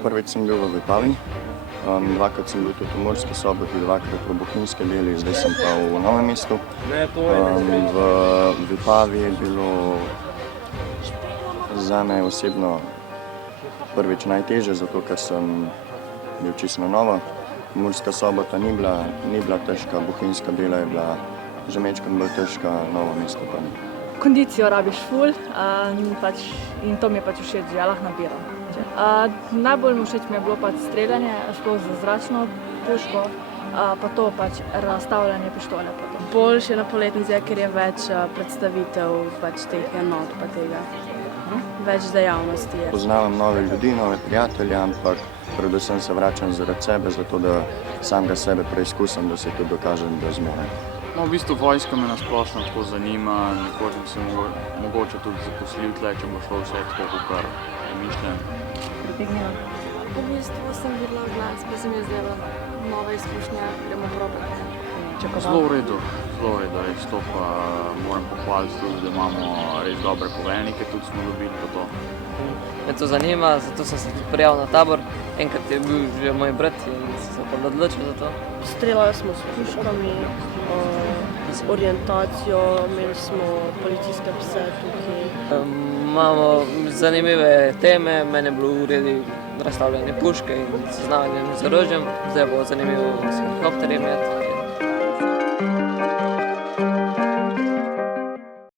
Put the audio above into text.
Prvič sem bil v Vipavi, dvakrat sem bil tudi v Murski Soboti, dvakrat v Bohinjski Beli, zdaj sem pa v Novem mestu. V Vipavi je bilo zame osebno prvič najtežje, zato ker sem bil čisto na novo. Murska Sobota ni bila težka, Bohinjska Bela je bila že majčkeno bolj težka, Novo mesto pa ni. Kondicijo rabiš ful in to mi je pač všeč, že lahko nabiram. Najbolj všeč mi je bilo pač streljanje, sploh z zračno puško, pa to pač razstavljanje pištole. Boljše na poletnici, ker je več predstavitev pač teh enot pa tega. Več dejavnosti je. Poznavam nove ljudi, nove prijatelje, ampak predvsem se vračam zaradi sebe, zato da samega sebe preizkusim, da se tudi dokažem, da zmorem. No, v bistvu vojska me nasplošno tako zanima, nekoč bi se mogoče tudi zaposlil tle, če bo šlo vse tako, kar je mišljen. V bistvu sem videla glasbe, se mi je zdela nova izkušnja, gremo probati. Zelo v redu, res to pa moram pohvaliti tudi, da imamo res dobre poveljnike, tudi smo dobili po to. Me to zanima, zato sem se tudi prijavil na tabor. Enkrat je bil že moj brat in sem se pa odločil za to. Streljali smo s puškami, z orientacijo, imeli smo policijske pse tukaj. Imamo zanimive teme, meni je bilo v redu razstavljanje puške in seznavanje z orožjem. Zdaj bo zanimivo s helikopterjem imeti.